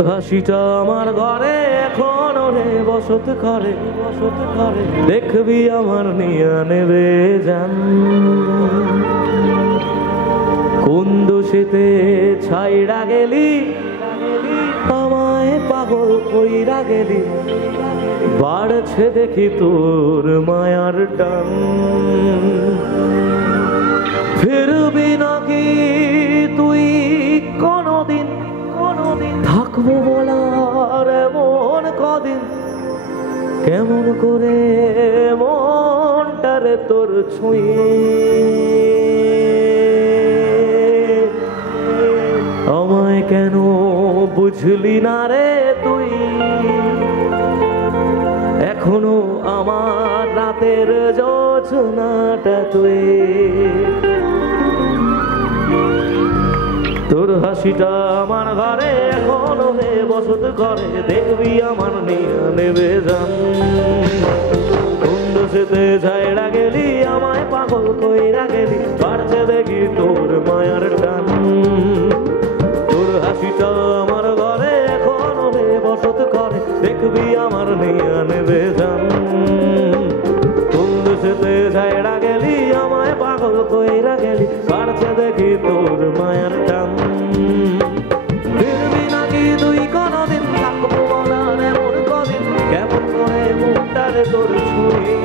হাসিটা আমার ঘরে এখনো রে বসত করে দেখবি আমার নিয়া নেবে জান কোন দোষেতে ছাইড়া গেলি আমায় পাগল কইরা গেলি বাড়ছে দেখি তোর মায়ার টান ফিরবি নাকি তুই কোনদিন থাকবো বলার এমন কদিন কেমন করে মনটারে তোর ছুঁয়ে আমায় কেন বুঝলি না রে তুই এখনো আমার রাতের জোছনাটা তুই তোর হাসিটা আমার ঘরে এখনো রে বসত করে দেখবি আমার নিয়ে নেবে জান কোন দোষেতে ছাইড়া গেলি আমায় পাগল কইরা গেলি বাড়ছে দেখি তোর মায়ার টান তোর হাসিটা আমার ঘরে এখনো রে বসত করে দেখবি আমার নিয়ে নেবে জান কোন দোষেতে ছাইড়া গেলি আমায় পাগল কইরা গেলি বাড়ছে দেখি তোর মায়ার টান ফিরবি নাকি তুই কোনদিন থাকবো বলার এমন কদিন কেমন করে মুখটারে তোর ছুঁয়ে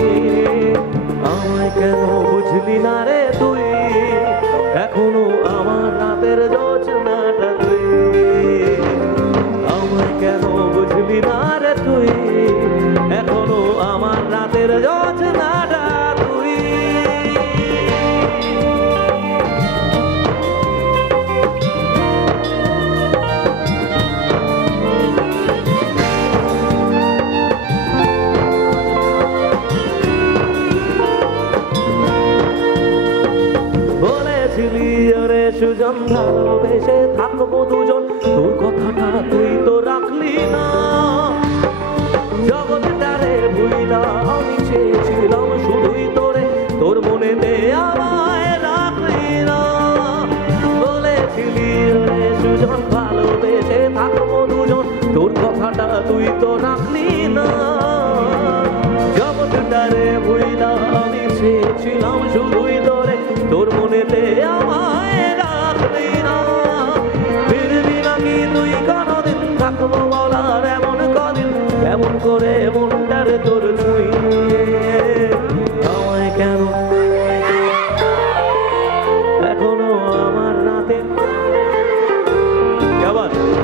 আমায় কেন বুঝলি না রে তুই এখনো আমার রাতের জোছনাটা তুই আমায় কেন বুঝলি না রে তুই এখনো আমার রাতের জোছনাটা তুই রে সুজন ভালোবেসে থাকবো দুজন তোর কথাটা তুই তো রাখলি না জগৎটারে ভুইলা আমি চেয়েছিলাম শুধুই তোরে তোর মনেতে আমায় রাখলি না বলেছিলি রে সুজন ভালোবেসে থাকবো দুজন তোর কথাটা তুই তো রাখলি না জগৎটারে ভুইলা আমি চেয়েছিলাম শুধুই তোরে তোর মনেতে আমায় রাখলি না ফিরবি নাকি তুই কোনদিন থাকবো বলার এমন কদিন কেমন করে মনটারে তোর ছুঁয়ে আমায় কেন এখনো আমার রাতে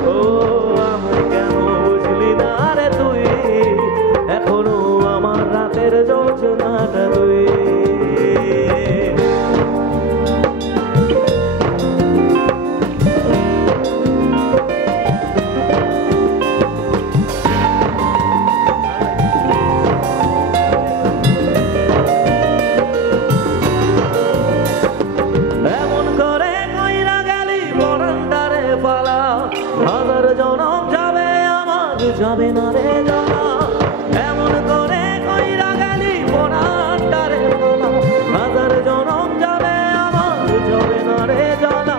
ও আমায় কেন বুঝলি না রে তুই এখনো আমার রাতের জোছনাটা তুই হাজার জনম যাবে আমার যাবে না রে জানা এমন করে কইরা গেলি পরাণটারে বলা হাজার জনম যাবে আমার যাবে না রে জানা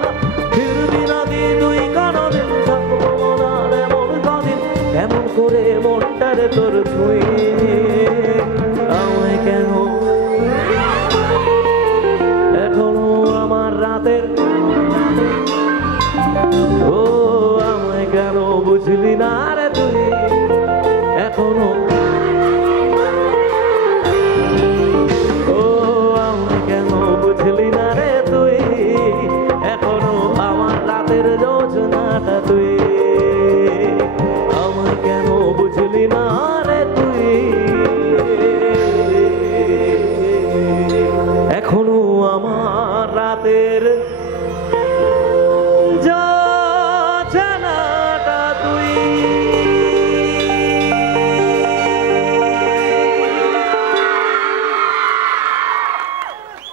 ফিরবি নাকি তুই কোনদিন থাকবো বলার এমন কদিন কেমন করে মনটারে তোর ছুঁয়ে আমায় কেন এখনো আমার রাতের ও আমায় কেন বুঝলি না রে তুই এখনো ও আমায় কেন বুঝলি না রে তুই এখনো আমার রাতের জোছনাটা তুই আমায় কেন বুঝলি না রে তুই এখনো আমার রাতের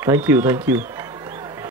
Thank you.